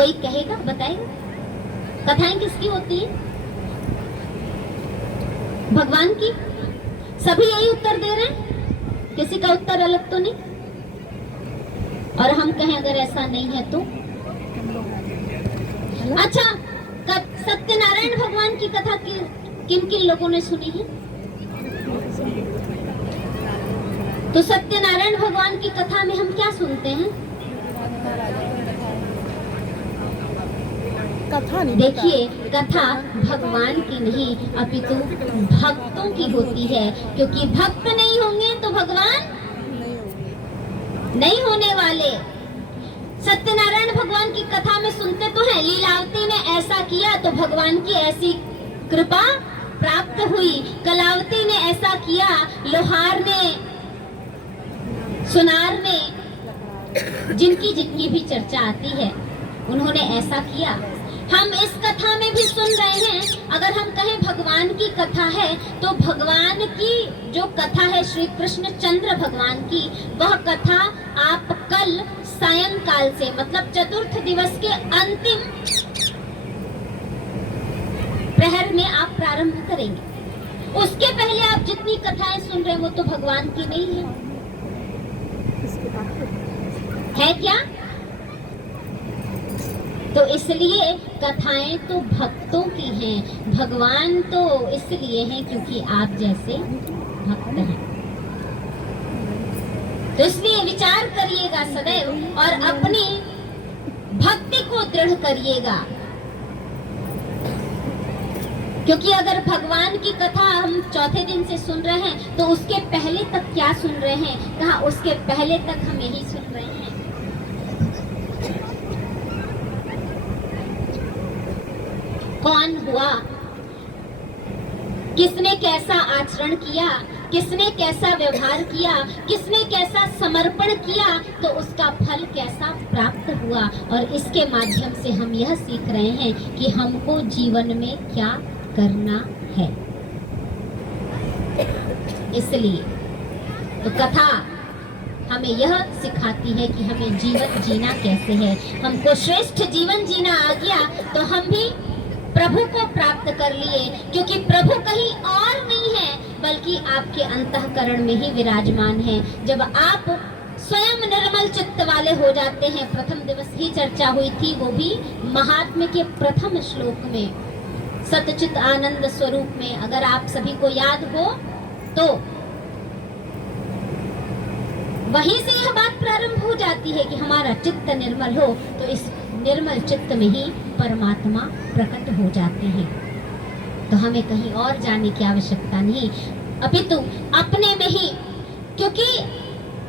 कोई कहेगा, बताएगा? कथाएं किसकी होती है? भगवान की। सभी यही उत्तर दे रहे हैं, किसी का उत्तर अलग तो नहीं। और हम कहें अगर ऐसा नहीं है तो अच्छा, सत्यनारायण भगवान की कथा किन किन लोगों ने सुनी है? तो सत्यनारायण भगवान की कथा में हम क्या सुनते हैं? कथा नहीं, देखिए, कथा भगवान की नहीं अपितु भक्तों की होती है, क्योंकि भक्त नहीं होंगे तो भगवान नहीं होने वाले। सत्यनारायण भगवान की कथा में सुनते तो हैं, लीलावती ने ऐसा किया तो भगवान की ऐसी कृपा प्राप्त हुई, कलावती ने ऐसा किया, लोहार ने, सुनार ने, जिनकी जिनकी भी चर्चा आती है, उन्होंने ऐसा किया। हम इस कथा में भी सुन रहे हैं। अगर हम कहें भगवान की कथा है, तो भगवान की जो कथा है श्री कृष्ण चंद्र भगवान की, वह कथा आप कल सायंकाल से, मतलब चतुर्थ दिवस के अंतिम प्रहर में आप प्रारंभ करेंगे। उसके पहले आप जितनी कथाएं सुन रहे हैं वो तो भगवान की नहीं है क्या? तो इसलिए कथाएं तो भक्तों की हैं, भगवान तो इसलिए हैं क्योंकि आप जैसे भक्त हैं। तो इसलिए विचार करिएगा सदैव और अपनी भक्ति को दृढ़ करिएगा, क्योंकि अगर भगवान की कथा हम चौथे दिन से सुन रहे हैं तो उसके पहले तक क्या सुन रहे हैं? कहा उसके पहले तक हम यही सुन रहे हैं। कौन हुआ, किसने कैसा आचरण किया, किसने कैसा व्यवहार किया, किसने कैसा समर्पण किया, तो उसका फल कैसा प्राप्त हुआ। और इसके माध्यम से हम यह सीख रहे हैं कि हमको जीवन में क्या करना है। इसलिए तो कथा हमें यह सिखाती है कि हमें जीवन जीना कैसे है। हमको श्रेष्ठ जीवन जीना आ गया तो हम भी प्रभु को प्राप्त कर लिए, क्योंकि प्रभु कहीं और नहीं है बल्कि आपके अंतःकरण में ही विराजमान है। जब आप स्वयं निर्मल चित्त वाले हो जाते हैं, प्रथम दिवस ही चर्चा हुई थी, वो भी महात्म्य के प्रथम श्लोक में, सतचित आनंद स्वरूप में। अगर आप सभी को याद हो तो वहीं से यह बात प्रारंभ हो जाती है कि हमारा चित्त निर्मल हो, तो इस निर्मल चित्त में ही परमात्मा प्रकट हो जाते हैं। तो हमें कहीं और जाने की आवश्यकता नहीं, अपितु अपने में ही, क्योंकि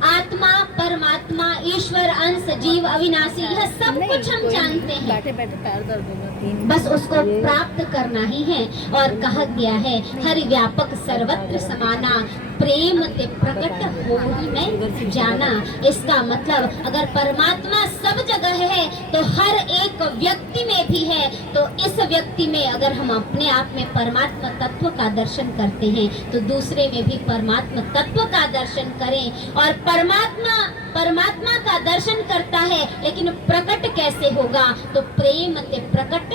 आत्मा, परमात्मा, ईश्वर, अंश, जीव, अविनाशी, यह सब कुछ हम जानते हैं। बैठे बैठे पैर दर्द हो गया, बस उसको प्राप्त करना ही है। और कहा गया है, हरि व्यापक सर्वत्र समाना, प्रेम ते प्रकट हो ही मैं जाना। इसका मतलब अगर परमात्मा सब जगह है तो हर एक व्यक्ति में भी है। तो इस व्यक्ति में अगर हम अपने आप में परमात्मा तत्व का दर्शन करते हैं तो दूसरे में भी परमात्मा तत्व का दर्शन करें। और परमात्मा का दर्शन करता है, लेकिन प्रकट कैसे होगा? तो प्रेम ते प्रकट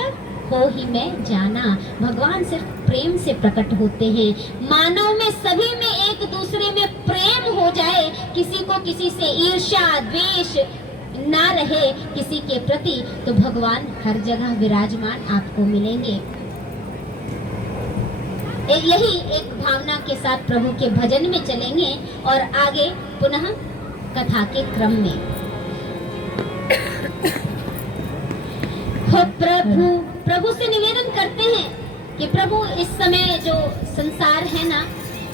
हो ही मैं जाना। भगवान सिर्फ प्रेम से प्रकट होते हैं। मानव में सभी में एक दूसरे में प्रेम हो जाए, किसी को किसी से ईर्ष्या द्वेष ना रहे किसी के प्रति, तो भगवान हर जगह विराजमान आपको मिलेंगे। यही एक भावना के साथ प्रभु के भजन में चलेंगे और आगे पुनः कथा के क्रम में। हो प्रभु से निवेदन करते हैं कि प्रभु इस समय जो संसार है ना,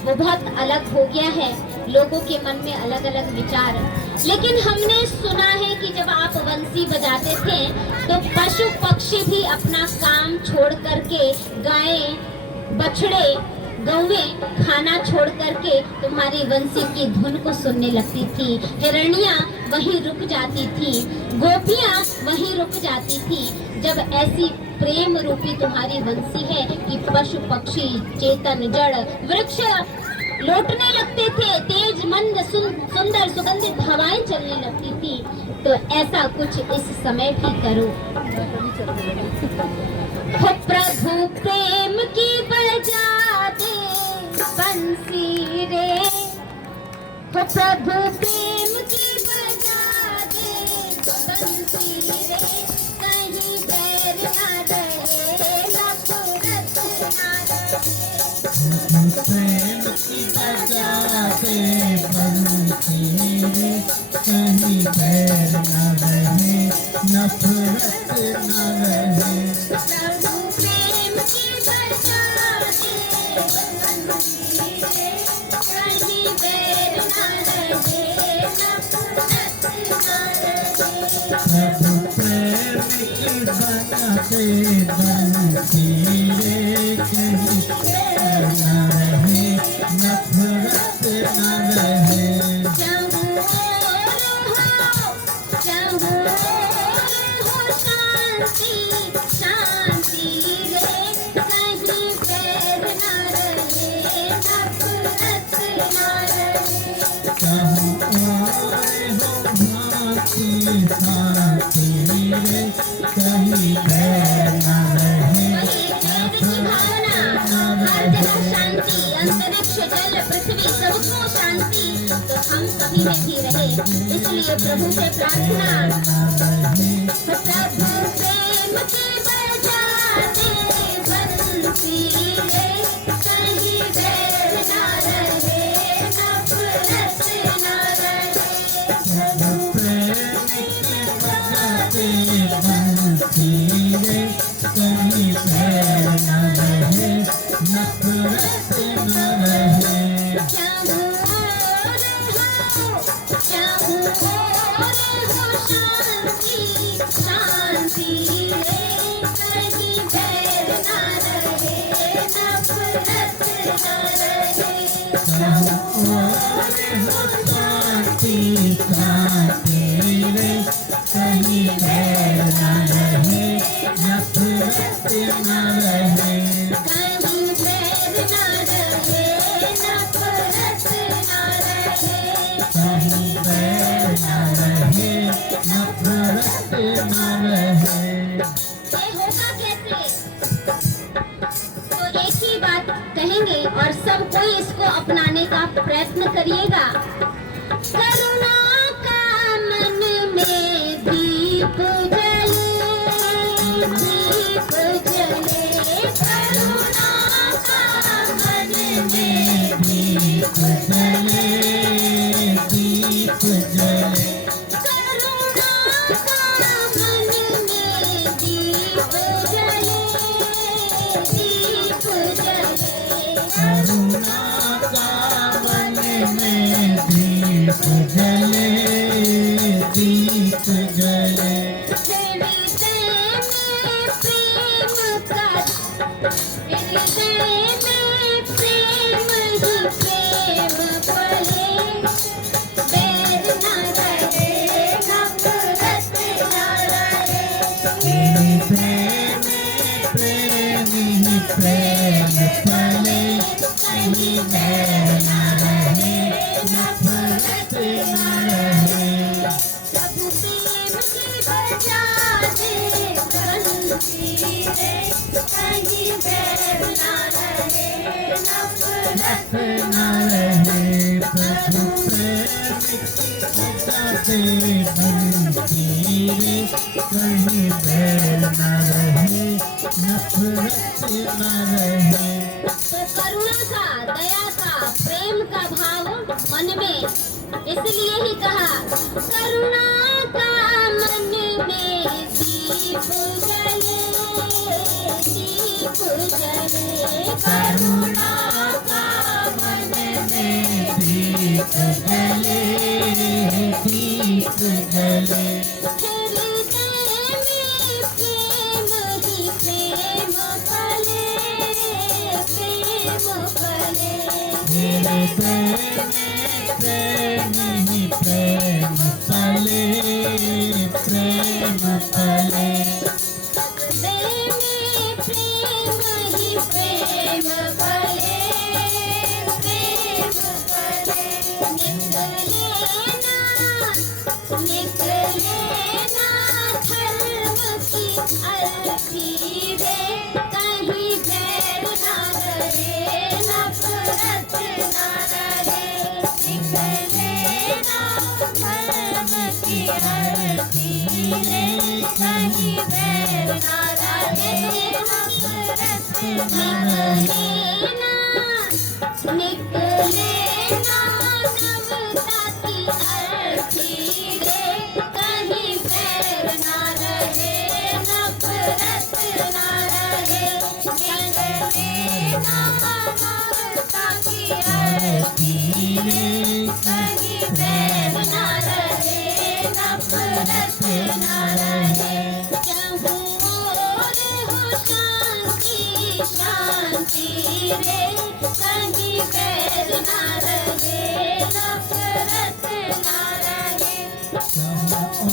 वो बहुत अलग हो गया है, लोगों के मन में अलग अलग विचार। लेकिन हमने सुना है कि जब आप बंसी बजाते थे तो पशु पक्षी भी अपना काम छोड़ करके, गायें, बछड़े, गौवें खाना छोड़ करके तुम्हारी बंसी की धुन को सुनने लगती थी। हिरणियां वहीं रुक जाती थी, गोपियां वहीं रुक जाती थी। जब ऐसी प्रेम रूपी तुम्हारी बंसी है कि पशु पक्षी, चेतन जड़, वृक्ष लौटने लगते थे, तेज मंद सुंदर सुगंधित हवाएं चलने लगती थी। तो ऐसा कुछ इस समय भी करो। हो प्रभु प्रेम की बजा दे बंसी रे, हो प्रभु प्रेम की बजा दे बंसी रे, कहीं बैर ना रहे नफरत ना रहे। प्रेम की बजा दे बंसी रे, कहीं बैर न रहे नफरत न रहे। प्रभु प्रेम की बजा दे बंसी रे, कहीं बैर ना रहे नफरत ना रहे। प्रभु प्रेम की बजा दे बंसी रे, कहीं बैर न रहे नफरत न रहे। शांति रे, कहीं बैर ना रहे नफरत ना रहे। कहूँ आए हो भांति शांति रे, कहीं बैर न रहे प्रेम की भावना, हर जगह शांति, अंतरिक्ष जल पृथ्वी सबको शांति, तो हम सभी में भी रहे। इसलिए प्रभु से प्रार्थना, प्रभु प्रेम की बजा दे बंसी रे, कहीं बैर ना रहे नफरत ना रहे। प्रभु प्रेम की बजा दे बंसी रे, कहीं बैर न रहे नफरत न रहे। शांति रे, कहीं बैर ना रहे नफरत ना रहे। कहूँ आए हो शांति शांति रे, कहीं बैर न रहे नफरत न रहे। कहीं बैर ना रहे नफरत ना रहे। कहीं बैर न रहे नफरत न रहे। ये होगा कैसे? तो एक ही बात कहेंगे और सब कोई इसको अपनाने का प्रयत्न करिएगा। करुणा का मन में दीप जले, दीप जले, करुणा का मन में दीप जले, दीप जले, करुणा का मन में दीप जले, दीप जले। करुणा का मन में दीप जले, दीप जले। हृदय में प्रेम का, हृदय में प्रेम ही प्रेम पले, बैर ना रहे नफरत ना रहे। तेरे प्रेम प्रेम ही प्रेम पले, कहीं बैर न रहे नफरत न रहे। प्रभु प्रेम की बजा दे बंसी रे, कहीं बैर ना रहे नफरत न रहे। प्रभु प्रेम की बजा दे बंसी रे, कहीं बैर न रहे नफरत न रहे। तो करुणा का, दया का, प्रेम का भाव मन में, इसलिए ही कहा करुणा का मन में दीप जले, दीप जले। करुणा का मन में दीप जले, दीप जले। हृदय में प्रेम ही प्रेम पले, प्रेम पले। मेरे प्रेम प्रेम ही प्रेम पले, प्रेम पले। हृदय में प्रेम ही प्रेम पले, प्रेम पले। निकले ना, निकले रे कहीं बैर ना रहे नफरत ना रहे निकले ना नवता की अर्थी रे कहीं बैर ना रहे नफरत ना रहे निकले ना नवता की अर्थी रे कहीं बैर ना रहे नफरत ना रहे चाहूं और हो शांति शांति रे कहीं बैर ना रहे नफरत ना रहे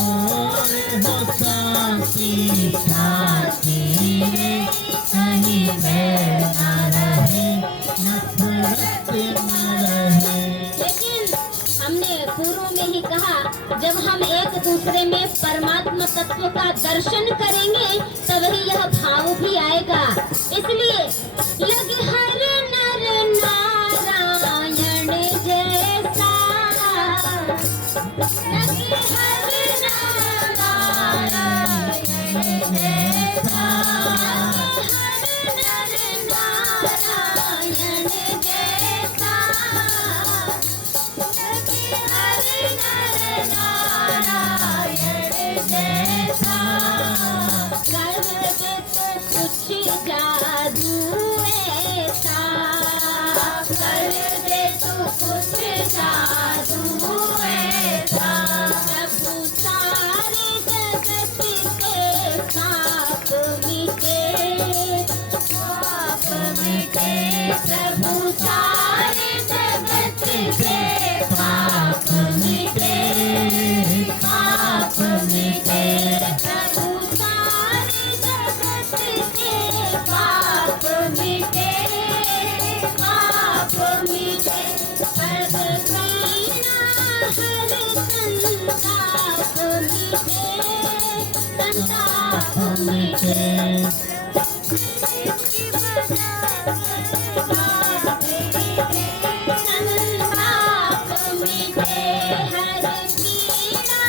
और हो शांति शांति रे कहीं बैर ना रहे नफरत ना रहे। लेकिन हमने पूर्व में ही कहा जब हम एक दूसरे में परमात्मा तत्व का दर्शन करेंगे तभी यह भाव भी आएगा। इसलिए लगे हर नर नारायण जैसा लगे हर नर नारायण जैसा हर नर नारायण जैसा लगे हर नर नारायण जैसा कर दे तो कुछ जादू ऐसा कर दे तो कुछ जादू ऐसा प्रभु सारे जगत के पाप मिटे प्रभु सारे जगत के पाप मिटे प्रभु सारे जगत के पाप मिटे सर्व पीड़ा हर संताप मिटे संताप मिटे हर पीड़ा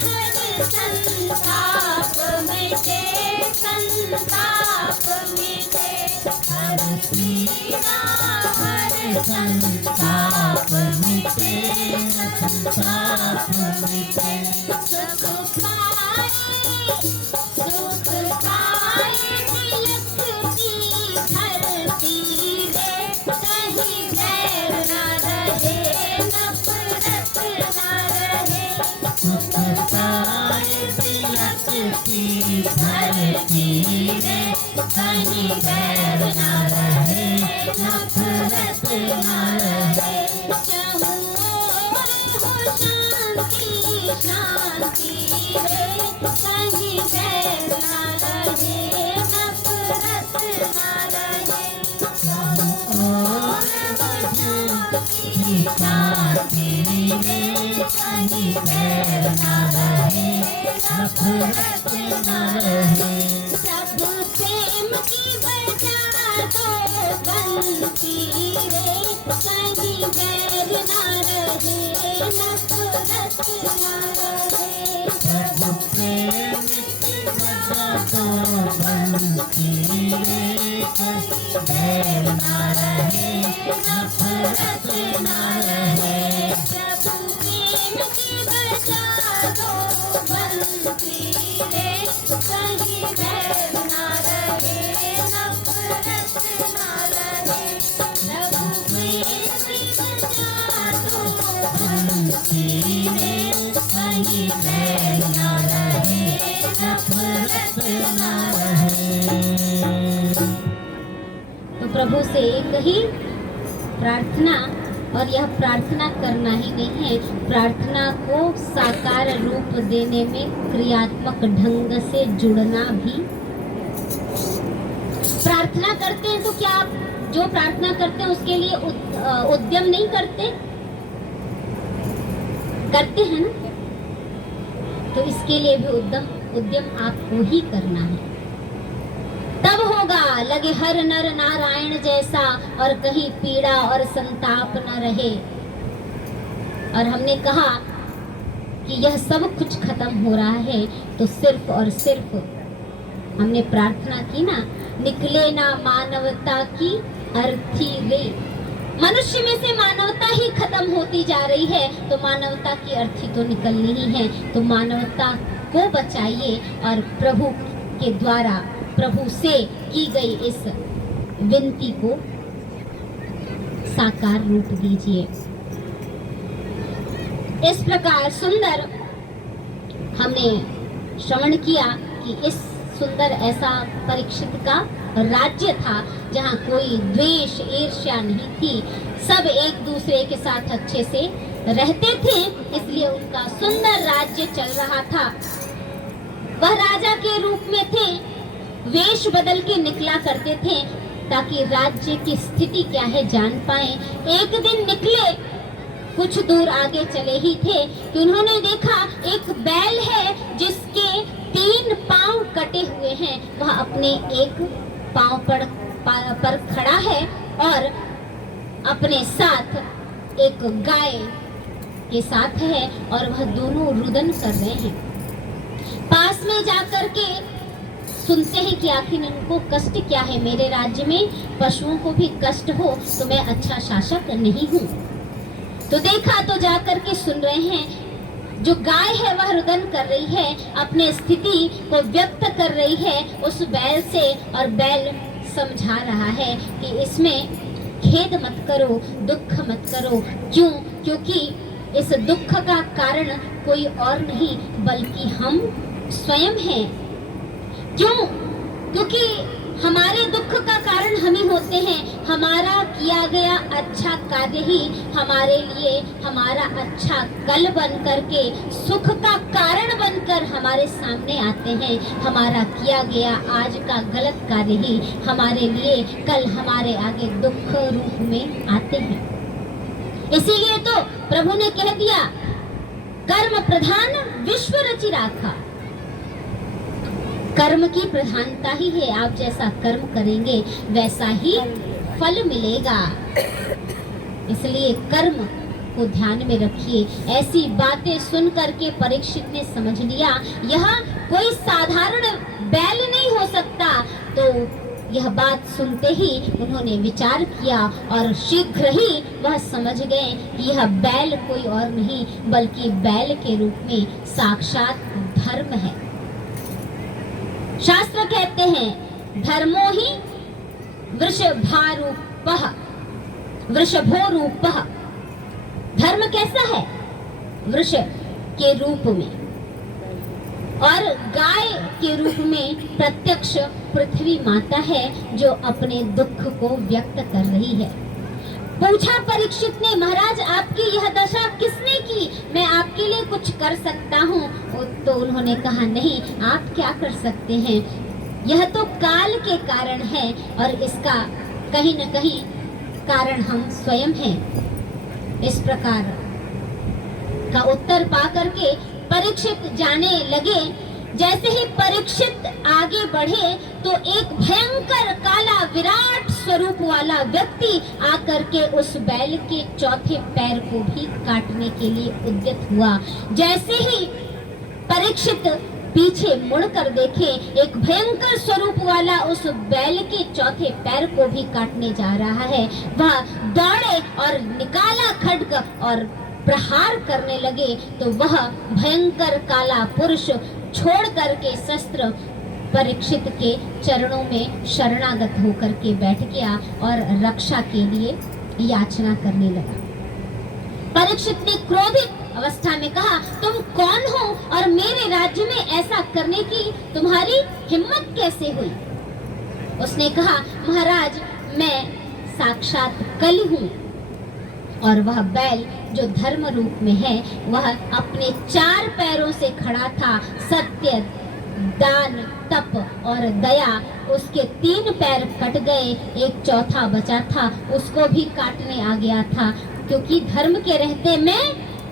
हर संताप मिटे संताप मिटे हर पीड़ा हर संताप मिटे संताप मिटे सुख पाए सुख पाए तिलक की धरती रे कहीं बैर ना रहे नफरत ना रहे सुख पाए तिलक की धरती रे कहीं बैर ना रहे नफरत ना रहे। चाहूं और हो शांति शांति रे कहीं बैर ना रहे नफरत ना रहे और शांति रे कहीं बैर ना रहे नफरत ना रहे। सब प्रेम की बजा दो बंसी रे कहीं बैर ना रहे नफरत ना रहे सब प्रेम की बजा दो बंसी रे कहीं बैर ना रहे नफरत ना रहे। जब प्रेम की बजा दो बंसी रे कहीं बैर ना रहे नफरत ना रहे जब प्रेम की बजा दो बंसी रे कहीं बैर ना रहे नफरत ना रहे। तो प्रभु से एक ही प्रार्थना और यह प्रार्थना करना ही नहीं है, प्रार्थना को साकार रूप देने में क्रियात्मक ढंग से जुड़ना भी। प्रार्थना करते हैं तो क्या आप जो प्रार्थना करते हैं उसके लिए उद्यम नहीं करते? करते हैं ना? तो इसके लिए भी उद्यम आपको ही करना है। तब होगा लगे हर नर नारायण जैसा और कहीं पीड़ा और संताप न रहे। और हमने कहा कि यह सब कुछ खत्म हो रहा है, तो सिर्फ और सिर्फ हमने प्रार्थना की ना, निकले ना मानवता की अर्थी रे। मनुष्य में से मानवता ही खत्म होती जा रही है, तो मानवता की अर्थी तो निकलनी ही है। तो मानवता को बचाइए और प्रभु के द्वारा प्रभु से की गई इस विनती को साकार रूप दीजिए। इस प्रकार सुंदर हमने श्रवण किया कि इस सुंदर ऐसा परीक्षित का राज्य था जहाँ कोई द्वेष ईर्ष्या नहीं थी, सब एक दूसरे के साथ अच्छे से रहते थे, इसलिए उनका सुंदर राज्य चल रहा था। वह राजा के रूप में थे, वेश बदल के निकला करते थे ताकि राज्य की स्थिति क्या है जान पाए। एक दिन निकले, कुछ दूर आगे चले ही थे कि उन्होंने देखा एक बैल है जिसके 3 पांव कटे हुए हैं, वह अपने एक पांव पर खड़ा है और अपने साथ एक गाय के साथ है और वह दोनों रुदन कर रहे हैं। पास में जाकर के सुनते हैं कि आखिर इनको कष्ट क्या है, मेरे राज्य में पशुओं को भी कष्ट हो तो मैं अच्छा शासक नहीं हूँ। तो देखा तो जाकर के सुन रहे हैं, जो गाय है वह रुदन कर रही है, अपने स्थिति को व्यक्त कर रही है उस बैल से, और बैल समझा रहा है कि इसमें खेद मत करो, दुख मत करो। क्यों? क्योंकि इस दुख का कारण कोई और नहीं बल्कि हम स्वयं हैं। क्यों? क्योंकि हमारे दुख का कारण हम ही होते हैं। हमारा किया गया अच्छा कार्य ही हमारे लिए हमारा अच्छा कल बन करके सुख का कारण बनकर हमारे सामने आते हैं। हमारा किया गया आज का गलत कार्य ही हमारे लिए कल हमारे आगे दुख रूप में आते हैं। इसीलिए तो प्रभु ने कह दिया, कर्म प्रधान विश्व रचि राखा। कर्म की प्रधानता ही है, आप जैसा कर्म करेंगे वैसा ही फल मिलेगा। इसलिए कर्म को ध्यान में रखिए। ऐसी बातें सुन करके परीक्षित ने समझ लिया यह कोई साधारण बैल नहीं हो सकता। तो यह बात सुनते ही उन्होंने विचार किया और शीघ्र ही वह समझ गए कि यह बैल कोई और नहीं बल्कि बैल के रूप में साक्षात धर्म है। शास्त्र कहते हैं, धर्मो ही वृषभारूपः, वृषभोरूपः। धर्म कैसा है? वृष के रूप में और गाय के रूप में प्रत्यक्ष पृथ्वी माता है जो अपने दुख को व्यक्त कर रही है। पूछा परीक्षित ने, महाराज आपकी यह दशा किसने की? मैं आपके लिए कुछ कर सकता हूँ? तो उन्होंने कहा, नहीं, आप क्या कर सकते हैं, यह तो काल के कारण है और इसका कहीं न कहीं कारण हम स्वयं हैं। इस प्रकार का उत्तर पा करके परीक्षित जाने लगे। जैसे ही परीक्षित आगे बढ़े तो एक भयंकर काला विराट स्वरूप वाला व्यक्ति आकर के उस बैल के चौथे पैर को भी काटने के लिए उद्यत हुआ। जैसे ही परीक्षित पीछे मुड़कर देखे, एक भयंकर स्वरूप वाला उस बैल के चौथे पैर को भी काटने जा रहा है। वह दौड़े और निकाला खड्ग और प्रहार करने लगे तो वह भयंकर काला पुरुष छोड़ करके शस्त्र परीक्षित के चरणों में शरणागत होकर के बैठ गया और रक्षा के लिए याचना करने लगा। परीक्षित ने क्रोधित अवस्था में कहा, तुम कौन हो और मेरे राज्य में ऐसा करने की तुम्हारी हिम्मत कैसे हुई? उसने कहा, महाराज मैं साक्षात कलि हूँ। और वह बैल जो धर्म रूप में है वह अपने 4 पैरों से खड़ा था। सत्य, दान, तप और दया, उसके 3 पैर कट गए, एक चौथा बचा था, उसको भी काटने आ गया था। क्योंकि धर्म के रहते मैं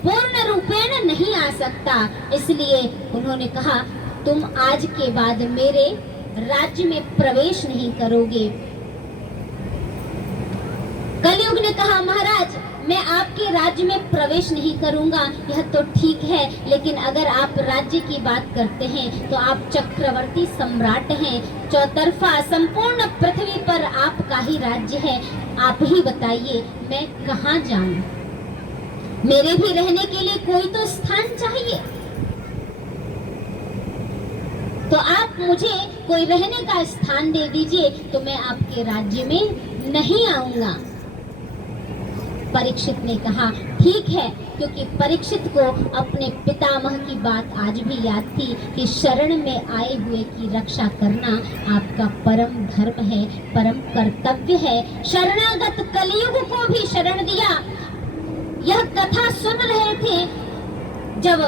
पूर्ण रूपेण नहीं आ सकता, इसलिए उन्होंने कहा तुम आज के बाद मेरे राज्य में प्रवेश नहीं करोगे। कलयुग ने कहा, महाराज मैं आपके राज्य में प्रवेश नहीं करूंगा, यह तो ठीक है, लेकिन अगर आप राज्य की बात करते हैं तो आप चक्रवर्ती सम्राट हैं, चौतरफा संपूर्ण पृथ्वी पर आपका ही राज्य है। आप ही बताइए मैं कहाँ जाऊं? मेरे भी रहने के लिए कोई तो स्थान चाहिए, तो आप मुझे कोई रहने का स्थान दे दीजिए तो मैं आपके राज्य में नहीं आऊंगा। परीक्षित ने कहा ठीक है, क्योंकि परीक्षित को अपने पितामह की बात आज भी याद थी कि शरण में आए हुए की रक्षा करना आपका परम धर्म है, परम कर्तव्य है। शरणागत कलियुग को भी शरण दिया। यह कथा सुन रहे थे जब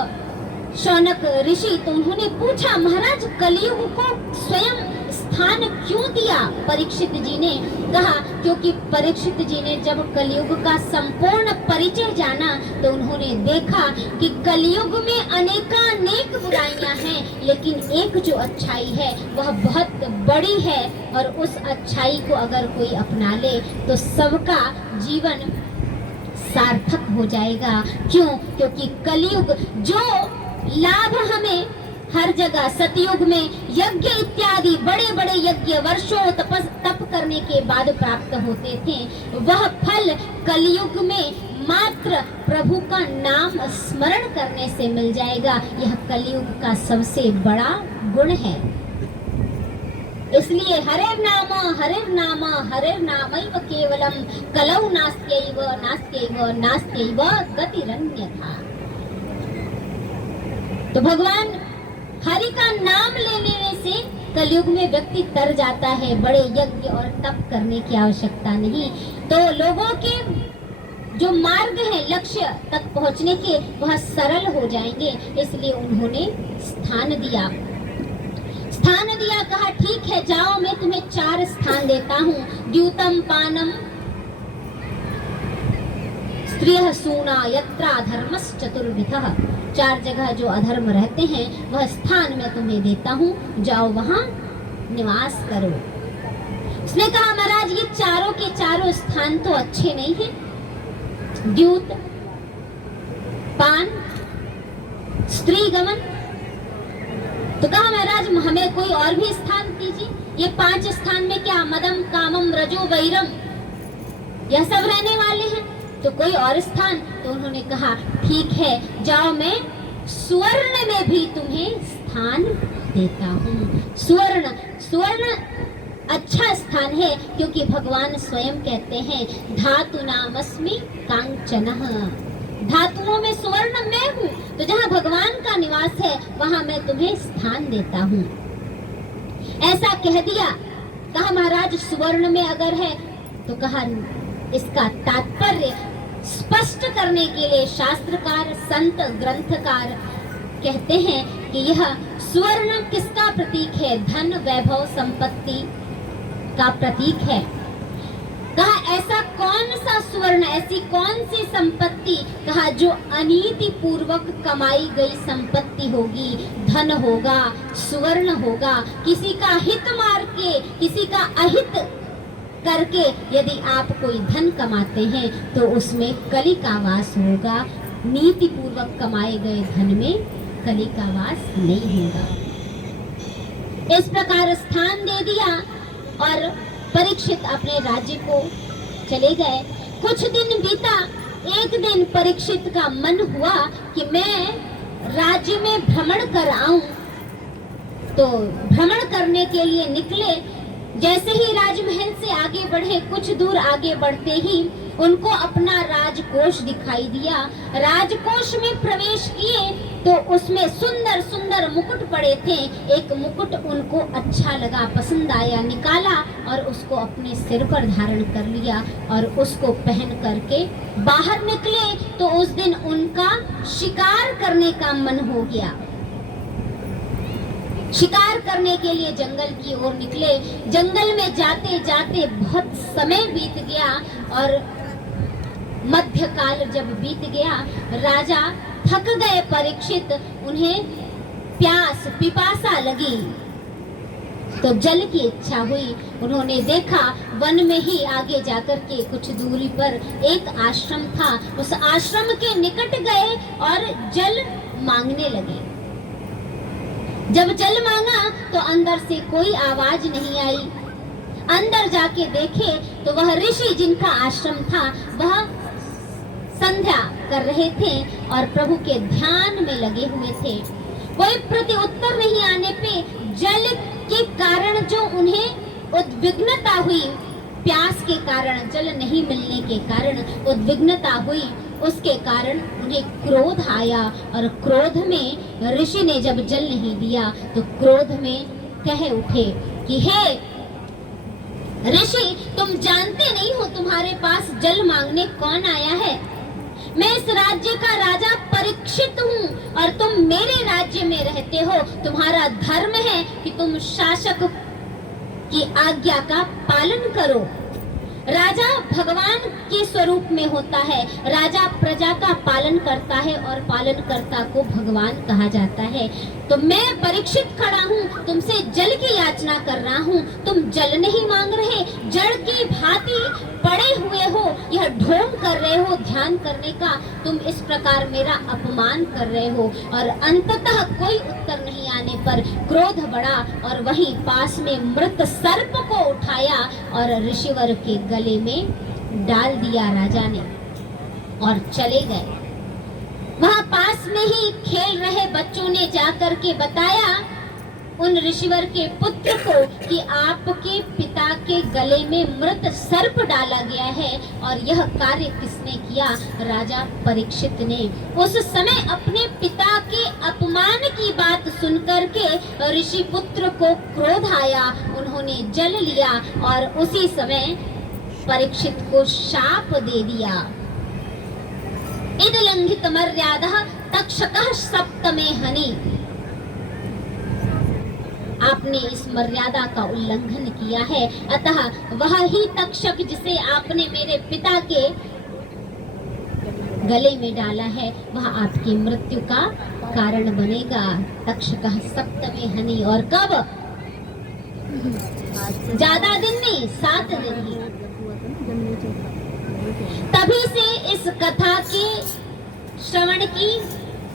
शौनक ऋषि, तो उन्होंने पूछा महाराज कलियुग को स्वयं स्थान क्यों दिया? परीक्षित जी ने कहा क्योंकि परीक्षित जी ने जब कलियुग का संपूर्ण परिचय जाना तो उन्होंने देखा कि कलियुग में अनेकानेक बुराइयां हैं, लेकिन एक जो अच्छाई है वह बहुत बड़ी है, और उस अच्छाई को अगर कोई अपना ले तो सबका जीवन सार्थक हो जाएगा। क्यों? क्योंकि कलियुग जो लाभ हमें हर जगह सतयुग में यज्ञ इत्यादि बड़े बड़े यज्ञ वर्षों तप करने के बाद प्राप्त होते थे, वह फल कलियुग में मात्र प्रभु का नाम स्मरण करने से मिल जाएगा। यह कलियुग का सबसे बड़ा गुण है। इसलिए हरे नाम हरेर्नामैव केवलम कलौ नास्त्यैव नास्त्यैव नास्त्यैव गतिरन्यथा। तो भगवान हरि का नाम ले लेने से कलयुग में व्यक्ति तर जाता है, बड़े यज्ञ और तप करने की आवश्यकता नहीं। तो लोगों के जो मार्ग है लक्ष्य तक पहुंचने के वह सरल हो जाएंगे, इसलिए उन्होंने स्थान दिया। कहा ठीक है जाओ, मैं तुम्हें 4 स्थान देता हूँ। द्यूतम पानम स्त्रियः सूना यत्रा धर्मश्चतुर्विधः। 4 जगह जो अधर्म रहते हैं वह स्थान मैं तुम्हें देता हूँ, जाओ वहां निवास करो। उसने कहा महाराज ये चारों के चारों स्थान तो अच्छे नहीं हैं, द्यूत, पान, स्त्री गमन। तो कहा महाराज हमें कोई और भी स्थान दीजिए। ये 5 स्थान में क्या मदम कामम रजो वैरम यह सब रहने वाले हैं, तो कोई और स्थान? तो उन्होंने कहा ठीक है जाओ, मैं सुवर्ण में भी तुम्हें स्थान देता हूँ। सुवर्ण अच्छा स्थान है, क्योंकि भगवान स्वयं कहते हैं धातु नामस्मि कांचनः। धातुओं में सुवर्ण मैं हूँ, तो जहाँ भगवान का निवास है वहां मैं तुम्हें स्थान देता हूँ। ऐसा कह दिया। कहा महाराज सुवर्ण में अगर है, तो कहा इसका तात्पर्य स्पष्ट करने के लिए शास्त्रकार संत ग्रंथकार कहते हैं कि यह स्वर्ण किसका प्रतीक है? धन वैभव संपत्ति का प्रतीक है। कहा ऐसा कौन सा स्वर्ण, ऐसी कौन सी संपत्ति? कहा जो अनीति पूर्वक कमाई गई संपत्ति होगी, धन होगा, स्वर्ण होगा। किसी का हित मार के, किसी का अहित करके यदि आप कोई धन कमाते हैं तो उसमें कली का वास होगा। नीति पूर्वक कमाए गए धन में कली का वास नहीं होगा। इस प्रकार स्थान दे दिया और परीक्षित अपने राज्य को चले गए। कुछ दिन बीता। एक दिन परीक्षित का मन हुआ कि मैं राज्य में भ्रमण कर आऊं, तो भ्रमण करने के लिए निकले। जैसे ही राजमहल से आगे बढ़े, कुछ दूर आगे बढ़ते ही उनको अपना राजकोष दिखाई दिया। राजकोष में प्रवेश किए तो उसमें सुंदर सुंदर मुकुट पड़े थे। एक मुकुट उनको अच्छा लगा, पसंद आया, निकाला और उसको अपने सिर पर धारण कर लिया और उसको पहन करके बाहर निकले। तो उस दिन उनका शिकार करने का मन हो गया। शिकार करने के लिए जंगल की ओर निकले। जंगल में जाते जाते बहुत समय बीत गया और मध्यकाल जब बीत गया, राजा थक गए। परीक्षित, उन्हें प्यास पिपासा लगी। तो जल की इच्छा हुई। उन्होंने देखा वन में ही आगे जाकर के कुछ दूरी पर एक आश्रम था। उस आश्रम के निकट गए और जल मांगने लगे। जब जल मांगा तो अंदर से कोई आवाज नहीं आई। अंदर जाके देखे तो वह ऋषि जिनका आश्रम था वह संध्या कर रहे थे और प्रभु के ध्यान में लगे हुए थे। कोई प्रति उत्तर नहीं आने पे जल के कारण जो उन्हें उद्विग्नता हुई, प्यास के कारण, जल नहीं मिलने के कारण उद्विग्नता हुई, उसके कारण उन्हें क्रोध आया। और क्रोध में ऋषि ने जब जल नहीं दिया तो क्रोध में कह उठे कि हे ऋषि, तुम जानते नहीं हो तुम्हारे पास जल मांगने कौन आया है। मैं इस राज्य का राजा परीक्षित हूँ और तुम मेरे राज्य में रहते हो। तुम्हारा धर्म है कि तुम शासक की आज्ञा का पालन करो। राजा भगवान के स्वरूप में होता है। राजा प्रजा का पालन करता है और पालनकर्ता को भगवान कहा जाता है। तो मैं परीक्षित खड़ा हूँ, तुमसे जल की याचना कर रहा हूँ। तुम जल नहीं मांग रहे, जड़ की भांति पड़े हुए हो, यह ढोंग कर रहे हो ध्यान करने का। तुम इस प्रकार मेरा अपमान कर रहे हो। और अंततः कोई उत्तर नहीं आने पर क्रोध बढ़ा और वहीं पास में मृत सर्प को उठाया और ऋषिवर के गले में डाल दिया राजा ने और चले गए। वहां पास में ही खेल रहे बच्चों ने जाकर के बताया उन ऋषिवर के पुत्र को कि आपके पिता के गले में मृत सर्प डाला गया है और यह कार्य किसने किया? राजा परीक्षित ने। उस समय अपने पिता के अपमान की बात सुनकर के ऋषि पुत्र को क्रोध आया। उन्होंने जल लिया और उसी समय परीक्षित को शाप दे दिया। इद लंघित मर्यादा तक्षकः सप्तमे हनि। आपने इस मर्यादा का उल्लंघन किया है, अतः वह ही तक्षक जिसे आपने मेरे पिता के गले में डाला है वह आपकी मृत्यु का कारण बनेगा। तक्षकः सप्तमे हनि। और कब? ज्यादा दिन नहीं, 7 दिन ही। तभी से इस कथा के श्रवण की,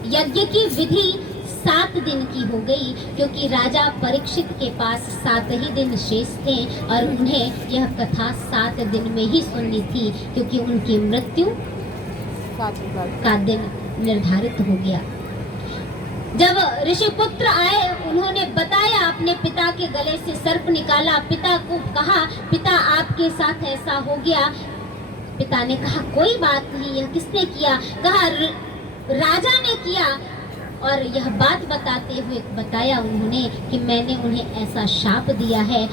यज्ञ की विधि 7 दिन की हो गई, क्योंकि राजा परीक्षित के पास 7 ही दिन शेष थे और उन्हें यह कथा 7 दिन में ही सुननी थी, क्योंकि उनकी मृत्यु का दिन निर्धारित हो गया। जब ऋषि पुत्र आए उन्होंने बताया, अपने पिता के गले से सर्प निकाला। पिता को कहा, पिता आपके साथ ऐसा हो गया। पिता ने कहा कोई बात नहीं, यह किसने किया? कहा राजा ने किया। और यह बात बताते हुए बताया उन्होंने कि मैंने उन्हें ऐसा शाप दिया है